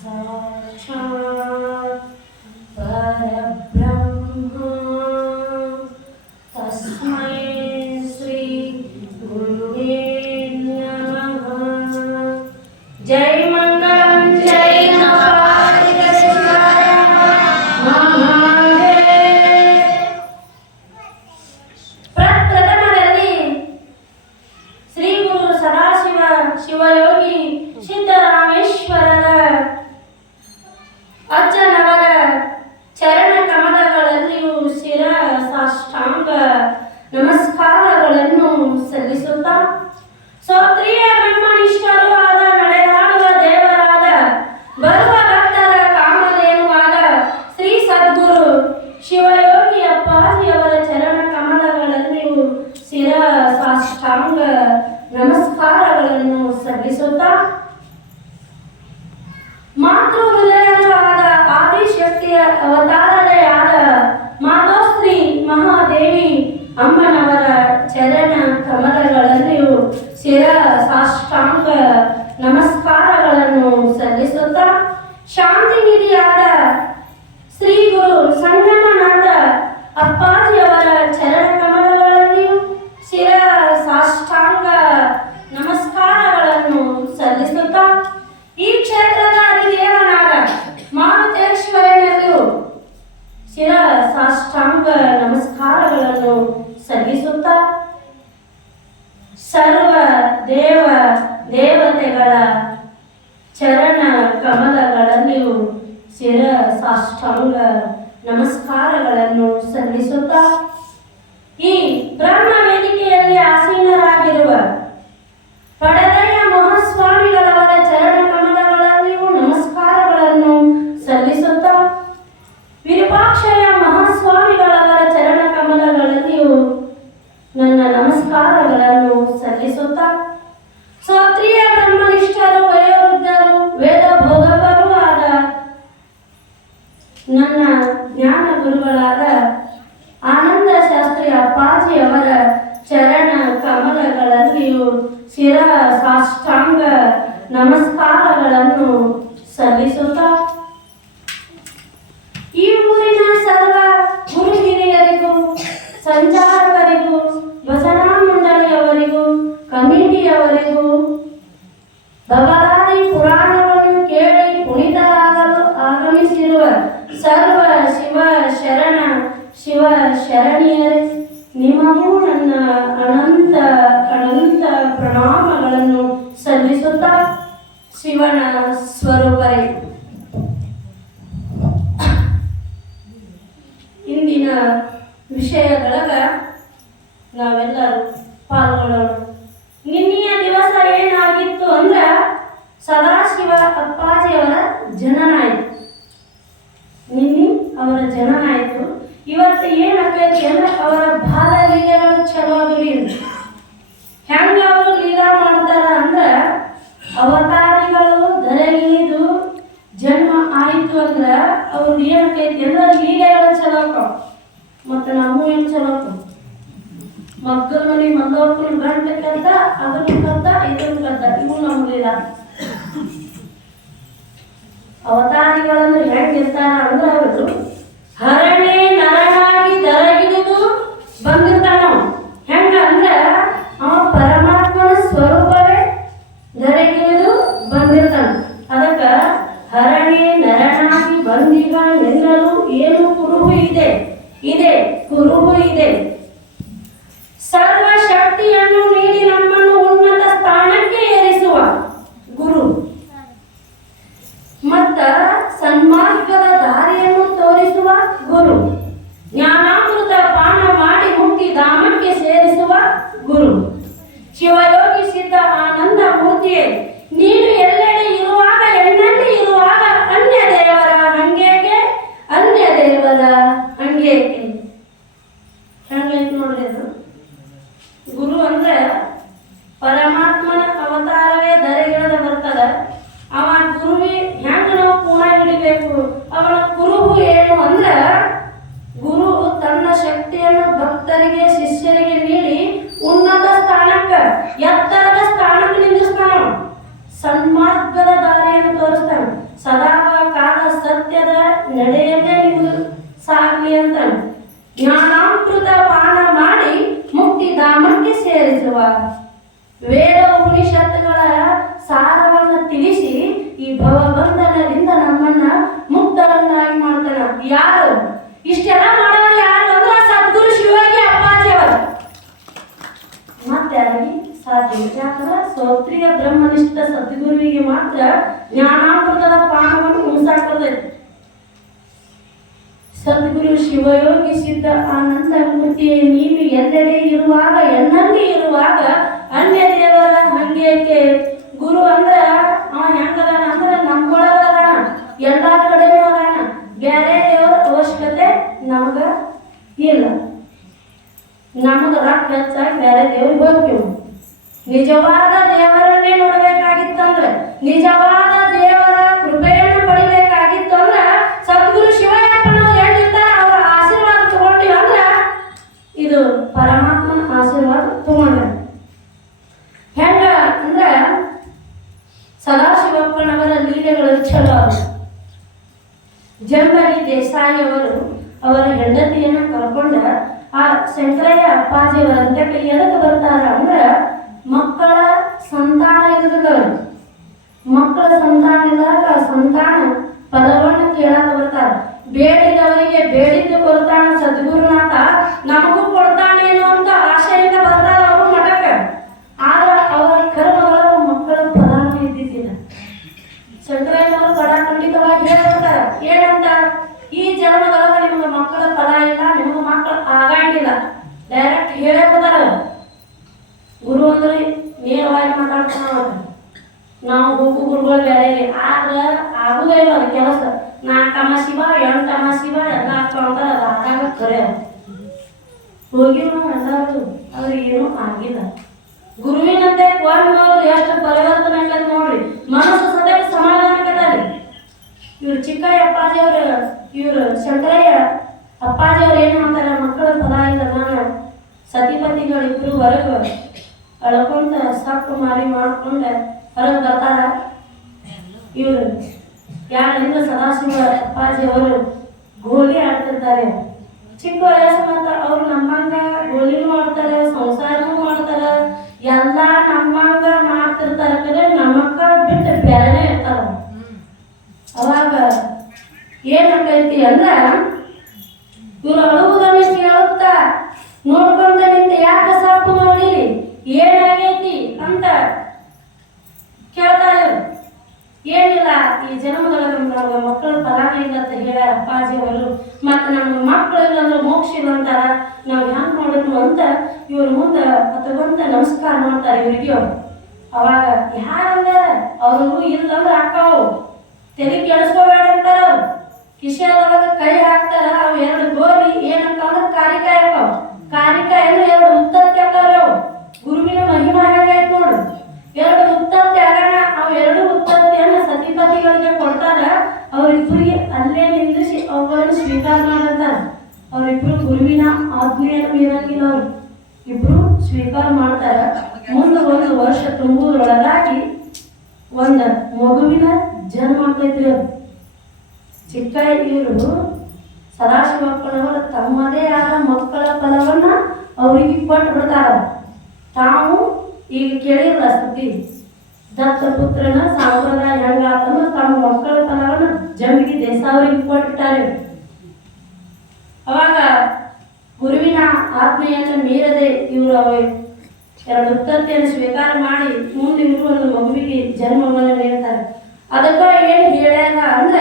साक्षात् परब्रह्म तस्मै श्री गुरुवे नमः। जय मंगलम जय ಪ್ರಪ್ರಥಮದಲ್ಲಿ ಶ್ರೀ ಗುರು ಸದಾಶಿವ ಶಿವಯೋಗಿ ಸಿದ್ದರಾಮೇಶ್ವರರ ಅಜ್ಜನವರ ಚರಣ ಕಮಲಗಳಲ್ಲಿಯೂ ಶಿರ ಸಾಷ್ಟಾಂಗ ನಮಸ್ಕಾರಗಳನ್ನು ಸಲ್ಲಿಸುತ್ತಾ ಶ್ರೋತ್ರಿಯ ಬ್ರಹ್ಮನಿಷ್ಠರು ಆದ ನಡೆದಾಡುವ ದೇವರಾದ ಬರುವ ಭಕ್ತರ ಕಾಮಧೇನುವಾದ ಶ್ರೀ ಸದ್ಗುರು ಶಿವಯೋಗಿ ಅಪ್ಪಾಜಿಯವರ ಚರಣ ಕಮಲಗಳಲ್ಲಿಯೂ ಶಿರ ಸಾಷ್ಟಾಂಗ ನಮಸ್ಕಾರಗಳನ್ನು ಸಲ್ಲಿಸುತ್ತಾ ಮಾತೃ ಹೃದಯವಾದ ಆದಿಶಕ್ತಿಯ ಅವತಾರತೆಯಾದ ಮಾತೋಶ್ರೀ ಮಹಾದೇವಿ ಅಮ್ಮನವರ ಚರಣ ಕಮಲಗಳಲ್ಲಿಯೂ ಶಿರ ಸಾಷ್ಟಾಂಗ ನಮಸ್ಕಾರಗಳನ್ನು ಸಲ್ಲಿಸುತ್ತಾ ಶಾಂತಿ ನಿಧಿಯಾದ ಶ್ರೀ ಗುರು ಸಂಗಮನಾಥ ಅಪ್ಪಾಜಿಯವರ ಚರಣ ಕಮಲಗಳಲ್ಲಿಯೂ ಶಿರ ಸಾಷ್ಟಾಂಗ ನಮಸ್ಕಾರಗಳನ್ನು ಸಲ್ಲಿಸುತ್ತಾ ಈ ಕ್ಷೇತ್ರದ ಅಧಿದೇವನಾದ ಮಾರುತೇಶ್ವರನಲ್ಲಿಯೂ ಶಿರ ಸಾಷ್ಟಾಂಗ ನಮಸ್ಕಾರಗಳನ್ನು ಸಲ್ಲಿಸುತ್ತಾ ಸರ್ವ ದೇವ ದೇವತೆಗಳ ಚರಣ ಕಮಲಗಳಲ್ಲಿಯೂ ಶಿರ ಸಾಷ್ಟಾಂಗ ನಮಸ್ಕಾರಗಳನ್ನು ಸಲ್ಲಿಸುತ್ತಾ ಈ ಬ್ರಹ್ಮ ವೇದಿಕೆಯಲ್ಲಿ ಆಸೀನರಾಗಿರುವ ಪಡದಯ ಮಹಾಸ್ವಾಮಿಗಳವರ ಚರಣ ಕಮಲಗಳಲ್ಲಿಯೂ ನಮಸ್ಕಾರಗಳನ್ನು ಸಲ್ಲಿಸುತ್ತಾ ವಿರೂಪಾಕ್ಷಯ ಮಹಾಸ್ವಾಮಿಗಳವರ ಚರಣ ಕಮಲಗಳಲ್ಲಿಯೂ ನನ್ನ ನಮಸ್ಕಾರಗಳನ್ನು ಸಲ್ಲಿಸುತ್ತಾ ಶ್ರೋತ್ರಿಯ ಬ್ರಹ್ಮನಿಷ್ಠರು ವಯೋವೃದ್ಧರು ವೇದ ಬೋಧಕರೂ ಆದ ನನ್ನ ಜ್ಞಾನ ಗುರುಗಳಾದ ಆನಂದ ಶಾಸ್ತ್ರಿ ಅಪ್ಪಾಜಿಯವರ ಚರಣ ಕಮಲಗಳಲ್ಲಿಯೂ ಶಿರ ಸಾಷ್ಟಾಂಗ ನಮಸ್ಕಾರಗಳನ್ನು ಸಲ್ಲಿಸುತ್ತಾ ಈ ಊರಿನ ಸರ್ವ ಗುರು ಹಿರಿಯರಿಗೂ ಸಂಚಾರಕರಿಗೂ ಭಜನಾ ಮಂಡಳಿಯವರಿಗೂ ಕಮಿಟಿಯವರಿಗೂ ಭವದಾದಿ ಪುರಾಣವನ್ನು ಕೇಳಿ ಪುನೀತರಾಗಲು ಆಗಮಿಸಿರುವ ಸರ್ವ ಶಿವ ಶರಣೀಯರೇ ನಿಮಗೂ ನನ್ನ ಅನಂತ ಅನಂತ ಪ್ರಣಾಮಗಳನ್ನು ಸಲ್ಲಿಸುತ್ತಾ ಶಿವನ ಸ್ವರೂಪರೇ ಇಂದಿನ ವಿಷಯದೊಳಗ ನಾವೆಲ್ಲರೂ ಪಾಲ್ಗೊಳ್ಳೋಣ. ನಿನ್ನೆಯ ದಿವಸ ಏನಾಗಿತ್ತು ಅಂದ್ರೆ ಸದಾಶಿವ ಅಪ್ಪಾಜಿಯವರ ಜನನ ಆಯಿತು. ನಿನ್ನೆ ಅವರ ಜನನ ಆಯಿತು. ಇವತ್ತು ಏನಾಗೈತಿ ಅಂದ್ರೆ ಅವರ ಬಾಲ ಲೀಲೆಗಳು ಚಲೋ ಅದುರಿ. ಹೆಂಗ ಅವರು ಲೀಲಾ ಮಾಡ್ತಾರ ಅಂದ್ರೆ ಅವತಾರಿಗಳು ಧರೆಗಿಳಿದು ಜನ್ಮ ಆಯಿತು ಅಂದ್ರೆ ಅವ್ರು ಏನಾಗೈತಿ ಅಂದ್ರೆ ಲೀಲೆಗಳು ಚಲೋ ಆಕಾವ. ಮತ್ತು ನಾವು ಏನು ಚಲೋ ಆಕಾವ ಮಕ್ಕಳ ಮನೆ ಮಕ್ಕಳು ಗಂಟೆ ಕದ್ದ ಅದನ್ನು ಕದ್ದ ಇದನ್ನು ಕದ್ದ ಇವು ನಮ್ಮಲಿಲ್ಲ. ಅವತಾರಿಗಳಂದ್ರೆ ಹೆಂಗಿರ್ತಾರ ಅಂದ್ರೆ ಅವರು ಹರಣೆ ನರನಾಗಿ ದರಗಿಡಿದು ಬಂದಿರ್ತಾನ. ಹೆಂಗ ಅಂದ್ರೆ ಅವ ಪರಮಾತ್ಮನ ಸ್ವರೂಪವೇ ದರಗಿಡಿದು ಬಂದಿರ್ತಾನ. ಅದಕ್ಕ ಹರಣೆ ನರನಾಗಿ ಬಂದಿಗ ಎಲ್ಲರೂ ಏನು ಕುರುಹು ಇದೆ ಕುರುಹು ಇದೆ. ಸರ್ವ ಶಕ್ತಿಯನ್ನು ನೀಡಿ ನಮ್ಮನ್ನು ಉನ್ನತ ಸ್ಥಾನಕ್ಕೆ ಏರಿಸುವ ಗುರು ಮತ್ತ ಸನ್ಮಾರ್ಗದ ದಾರಿಯನ್ನು ತೋರಿಸುವ ಗುರು, ಜ್ಞಾನಾಮೃತ ಪಾನ ಮಾಡಿ ಮುಕ್ತಿ ಧಾಮಕ್ಕೆ ಸೇರಿಸುವ ಗುರು ಶಿವಯೋಗಿ ಸಿದ್ಧ ಆನಂದ ಮೂರ್ತಿಯೇ, ನೀನು ಎಲ್ಲೆಡೆ ಇರುವಾಗ ಎಣ್ಣಲ್ಲಿ ಇರುವಾಗ ಅನ್ಯ ದೇವರ ಹಂಗೇಕೆ ಅನ್ಯ ದೇವರ ಹಂಗೇಕೆ ಹಂಗೈತೆ ನೋಡ್ರಿ. ಅದು ಗುರು ಅಂದ್ರೆ ಪರಮಾತ್ಮನ ಅವತಾರವೇ ಧರೆಗಿಳದ ಬರ್ತದ. ಅವ ಗುರುವಿ ಹೆಂಗ ನಾವು ಪೂರ್ಣ ಹಿಡಿಬೇಕು. ಅವನ ಕುರುಹು ಏನು ಅಂದ್ರೆ ಗುರು ತನ್ನ ಶಕ್ತಿಯನ್ನು ಭಕ್ತರಿಗೆ ಶಿಷ್ಯರಿಗೆ ನೀಡಿ ಉನ್ನತ ಸ್ಥಾನಕ್ಕೆ ಎತ್ತರದ ಸ್ಥಾನಕ್ಕೆ ನಿಲ್ಲಿಸ್ತಾನ. ಬ್ರಹ್ಮನಿಷ್ಠ ಸದ್ಗುರುವಿಗೆ ಮಾತ್ರ ಜ್ಞಾನಾಮೃತದ ಪಾನವನ್ನು ಉಣಿಸಾಕತೈತಿ. ಸದ್ಗುರು ಶಿವಯೋಗಿ ಸಿದ್ಧ ಆನಂದ ಮೂರ್ತಿಯೇ ನೀನು ಎಲ್ಲೆಡೆ ಇರುವಾಗ ಎನ್ನಲ್ಲಿ ಇರುವಾಗ ಅನ್ಯ ದೇವರ ಹಂಗೇಕೆ. ಗುರು ಅಂದ್ರ ಅವ ಹೆಂಗದಾನ ಅಂದ್ರ ನಮ್ಗೊಳಗದಾನ, ಎಲ್ಲಾ ಕಡೆನೂ ಅದಾನ. ಬೇರೆ ದೇವರ ಅವಶ್ಯಕತೆ ನಮಗ ಇಲ್ಲ. ನಮಗ ರೊಕ್ಕ ಹೆಚ್ಚಾಗಿ ಬೇರೆ ದೇವ್ರಿಗೆ ಹೋಗ್ತೀವಿ. ನಿಜವಾದ ದೇವರನ್ನೇ ನೋಡ್ಬೇಕಾಗಿತ್ತಂದ್ರೆ, ನಿಜವಾದ ದೇವರ ಕೃಪೆಯನ್ನು ಪಡಿಬೇಕಾಗಿತ್ತಂದ್ರ ಸದ್ಗುರು ಶಿವಯ್ಯಪ್ಪನವ್ರು ಹೇಳಿರ್ತಾರೆ. ಅವರ ಆಶೀರ್ವಾದ ತಗೊಂಡಿವಿ ಅಂದ್ರ ಇದು ಪರಮಾತ್ಮನ ಆಶೀರ್ವಾದ ತಗೊಂಡ. ಹೆಂಗ ಅಂದ್ರ ಸದಾಶಿವಪ್ಪನವರ ಲೀಲೆಗಳು ಚಲೋ. ಜಂಬಗಿ ದೇಸಾಯಿ ಅವರ ಹೆಂಡತಿಯನ್ನ ಕರ್ಕೊಂಡ ಆ ಶಂಕರಯ್ಯ ಅಪ್ಪಾಜಿಯವರ ಅಂತ್ಯಕ್ಕೆ ಎದಕ್ಕೆ ಬರ್ತಾರ ಅಂದ್ರ ಮಕ್ಕಳ ಸಂತಾನ ಇರುವುದಿಲ್ಲ. ಮಕ್ಕಳ ಸಂತಾನ ಇದ್ದಾಗ ಸಂತಾನ ಪದವನ್ನು ಕೇಳಾಕ ಬರ್ತಾರ. ಬೇಡಿದವರಿಗೆ ಬೇಡಿದ್ದು ಕೊಡ್ತಾನ ಸದ್ಗುರುನಾಥ, ನಮಗೂ ಕೊಡ್ತಾನೇನೋ ಅಂತ ಆಶೆಯಿಂದ ಬರ್ತಾರ ಅವರು ಮಠಕ್ಕೆ. ಆದ್ರ ಅವರ ಕರ್ಮಗಳ ಮಕ್ಕಳ ಪದಾನ ಇದ್ದಿದ್ದಿಲ್ಲ. ಶಂಕರಯ್ಯನವರು ಪದ ಖಂಡಿತವಾಗಿ ಹೇಳ್ತಾರೆ. ಏನಂತ? ಈ ಜನ್ಮದೊಳಗೆ ನಿಮಗೆ ಮಕ್ಕಳ ಪದ ಇಲ್ಲ, ನಿಮಗೆ ಮಕ್ಕಳು ಆಗಂಗಿಲ್ಲ. ಡೈರೆಕ್ಟ್ ಹೇಳಕ್ಕೋದಾರ. ಗುರು ಅಂದ್ರೆ ನೇರವಾಗಿ ಮಾತಾಡ್ತಾನ. ನಾವು ಹೋಗು ಗುರುಗಳು ಬೇರೆ, ಆದ್ರೆ ಆಗುದೇ ಇಲ್ಲ ಅದು ಕೆಲಸ. 4 ಅಮಾಸಿಬ 8 ಅಮಾಸಿಬ ಎಲ್ಲ ಹಾಕೊಂತಾರೆ. ಅದು ಆದಾಗ ಖರೆ ಹೋಗಿ ನಾವು ಎಲ್ಲರೂ ಅವ್ರು ಏನೂ ಆಗಿಲ್ಲ. ಗುರುವಿನಂತೆ ಕೋರಿನವರು ಎಷ್ಟು ಪರಿವರ್ತನೆ ಆಗಲ್ಲ ನೋಡ್ರಿ. ಮನಸ್ಸು ಸದಾ ಸಮಾಧಾನಕ್ಕದಲ್ಲಿ. ಇವ್ರು ಚಿಕ್ಕಯ್ಯ ಅಪ್ಪಾಜಿ ಇವ್ರು ಶಂಕರಯ್ಯ ಅಪ್ಪಾಜಿ ಅವ್ರು ಏನು ಮಾಡ್ತಾರೆ, ಮಕ್ಕಳ ಪದ ಇಲ್ಲ. ನಾನು ಸತಿಪತಿಗಳಿಬ್ರು ಹೊರಗೆ ಅಳ್ಕೊಂತ ಸಪ್ಪು ಮಾರಿ ಮಾಡ್ಕೊಂಡ ಹೊರಗೆ ಬರ್ತಾರ. ಇವರು ಯಾರಿಂದ ಸದಾಶಿವ ಅಪ್ಪಾಜಿ ಅವರು ಗೋಲಿ ಆಡ್ತಿರ್ತಾರೆ. ಚಿಕ್ಕ ವಯಸ್ಸು ಮತ್ತ ಅವ್ರು ನಮ್ಮಂಗ ಗೋಲಿನೂ ಆಡ್ತಾರೆ, ಸಂಸಾರನೂ ಮಾಡ್ತಾರೆ, ಎಲ್ಲ ನಮ್ಮಂಗ ಮಾಡ್ತಿರ್ತಾರೆ. ಕರೆ ನಮ್ಮಕ್ಕ ಬಿಟ್ಟು ಬೇರೆನೇ ಇರ್ತಾರ. ಅವಾಗ ಏನಾಗೈತಿ ಅಂದ್ರ ಇವ್ರು ಅಳುವುದನ್ನು ಕೇಳುತ್ತಾ ನೋಡ್ಕೊಂಡ ನಿಂತ ಯಾಕೆ ಸಪ್ಪು ಮಾಡಿರಿ, ಏನಾಗೈತಿ ಅಂತ ಕೇಳ್ತಾರೆ. ಏನಿಲ್ಲ, ಈ ಜನ್ಮದೊಳಗೆ ನಮ್ಗೆ ಮಕ್ಕಳ ಫಲಾನ ಇಲ್ಲ ಅಂತ ಹೇಳ್ಯಾರ ಅಪ್ಪಾಜಿ ಅವರು. ಮತ್ತು ನಮ್ಗೆ ಮಕ್ಕಳು ಇಲ್ಲ ಅಂದ್ರೆ ಮೋಕ್ಷ ಇಲ್ಲ ಅಂತಾರ. ನಾವು ಹೆಂಗೆ ನೋಡಿದ್ನು ಅಂತ ಇವ್ರ ಮುಂದೆ ಹತ್ತಗೊಂತ ನಮಸ್ಕಾರ ಮಾಡ್ತಾರೆ ಇವ್ರಿಗೆ ಅವ್ರು. ಅವಾಗ ಯಾರಂದಾರ ಅವ್ರಿಗೂ ಇಲ್ಲ ಅಂದ್ರೆ ಹಾಕಾವು ತೆಲಿ ಕೆಡಿಸ್ಕೋಬೇಡ ಅಂತಾರ. ಅವ್ರು ಕಿಶೆಯೊಳಗೆ ಕೈ ಹಾಕ್ತಾರ. ಅವು 2 ಗೋಲಿ ಏನಂತ ಅಂದ್ರೆ ಕಾರಿಕಾಯಿ ಹಾಕಾವು. ಕಾರಿಕಾಯಿ ಅಂದ್ರೆ 2 ಉತ್ತತ್ತಿ ಹಾಕಾವ್ರಿ. ಅವು ಗುರುವಿನ ಮಹಿಮಾ ಹೇಗಾಯ್ತು ನೋಡು. 2 ಉತ್ತತ್ತಿ ಆಗೋಣ. ಅವು 2 ಉತ್ತತ್ತಿಯನ್ನು ಸತಿಪತಿಗಳಿಗೆ ಕೊಡ್ತಾರ. ಅವರಿಬ್ಬರಿಗೆ ಅಲ್ಲೇ ನಿಂದಿಸಿ ಅವುಗಳನ್ನು ಸ್ವೀಕಾರ ಮಾಡಂತಾರ. ಅವರಿಬ್ರು ಗುರುವಿನ ಆಜ್ಞೆಯನ್ನು ಮೀರಂಗಿಲ್ಲ. ಅವ್ರು ಇಬ್ರು ಸ್ವೀಕಾರ ಮಾಡ್ತಾರ. ಮುಂದೆ 1 ವರ್ಷ ತುಂಬುವುದರೊಳಗಾಗಿ ಒಂದು ಮಗುವಿನ ಜನ್ಮ ಆಗ್ತೈತ್ರಿ. ಅದು ಚಿಕ್ಕ ಇವರು ಸದಾಶಿವಪ್ಪನವರ ತಮ್ಮದೇ ಆದ ಮಕ್ಕಳ ಫಲವನ್ನ ಅವರಿಗೆ ಕೊಟ್ಟು ಬಿಡ್ತಾರ. ತಾವು ಈಗ ಕೇಳಿಲ್ಲ ಸುದ್ದಿ, ದತ್ತಪುತ್ರನ ಸಂಪ್ರದಾಯ ಹೆಂಗಾತಂದ್ರೆ ತಮ್ಮ ಮಕ್ಕಳ ಫಲವನ್ನ ಜಂಬಗಿ ದೇಸಾವರಿಗೆ ಕೊಟ್ಬಿಟ್ಟಾರೆ. ಅವಾಗ ಗುರುವಿನ ಆಜ್ಞೆಯನ್ನು ಮೀರದೆ ಇವರು 2 ಉತ್ತತ್ತಿಯನ್ನು ಸ್ವೀಕಾರ ಮಾಡಿ ಮುಂದೆ ಇವರು ಒಂದು ಮಗುವಿಗೆ ಜನ್ಮವನ್ನು ನೀಡ್ತಾರೆ. ಅದಕ್ಕ ಏನು ಹೇಳ್ಯಾರ ಅಂದ್ರ,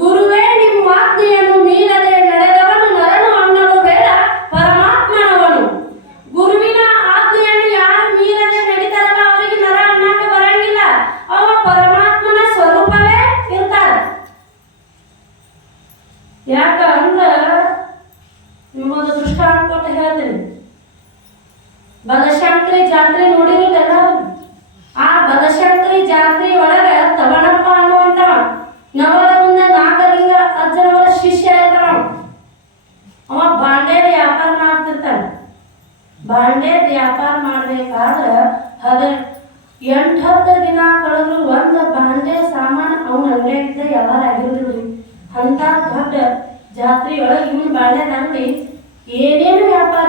ಗುರುವೇ ನಿಮ್ಮ ಆಜ್ಞೆಯನ್ನು ಮೀರದೆ ನಡೆದವನು ನರನು ಅನ್ನಲು ಬೇಡ ಪರಮಾತ್ಮನವನು. ಗುರುವಿನ ಆಜ್ಞೆಯನ್ನು ಯಾರು ಮೀರದೆ ನಡೀತಾರಲ್ಲ ಅವರಿಗೆ ನರ ಅನ್ನಕ್ಕೆ ಬರಂಗಿಲ್ಲ. ಅವ ಪರಮಾತ್ಮನ ಸ್ವರೂಪವೇ ಇರ್ತಾರೆ. ಯಾಕ ಅಂದ್ರ ನಿಮಗೊಂದು ದೃಷ್ಟಾಂತ ಕೊಟ್ಟು ಹೇಳ್ತೀನಿ. ಬನಶಂಕರಿ ಜಾತ್ರೆ ನೋಡಿರಲಿಲ್ಲ ಎಲ್ಲರೂ. ಆ ಬನಶಂಕರಿ ಜಾತ್ರೆ ಒಳಗ ತವಣಪ್ಪ ಅನ್ನುವಂತ ನವಲಗುಂದ ನಾಗಲಿಂಗ ಅಜ್ಜನವರ ಶಿಷ್ಯ ಇರ್ತಾನ. ಅವ ಬಾಂಡೆದ ವ್ಯಾಪಾರ ಮಾಡ್ತಿರ್ತಾನ. ಬಾಂಡೆದ ವ್ಯಾಪಾರ ಮಾಡ್ಬೇಕಾದ್ರ 8-10 ದಿನ ಕಳೆದ್ರು ಒಂದು ಬಾಂಡೆ ಸಾಮಾನು ಅವನ ಅಂಗಡಿಯಾಗಿದ್ದ ವ್ಯವಹಾರ ಆಗಿರೋದಿಲ್ಲ. ಅಂತ ದೊಡ್ಡ ಜಾತ್ರೆಯೊಳಗೆ ಇವನ್ ಬಾಂಡೆದ ಅಂಗಡಿ ಏನೇನು ವ್ಯಾಪಾರ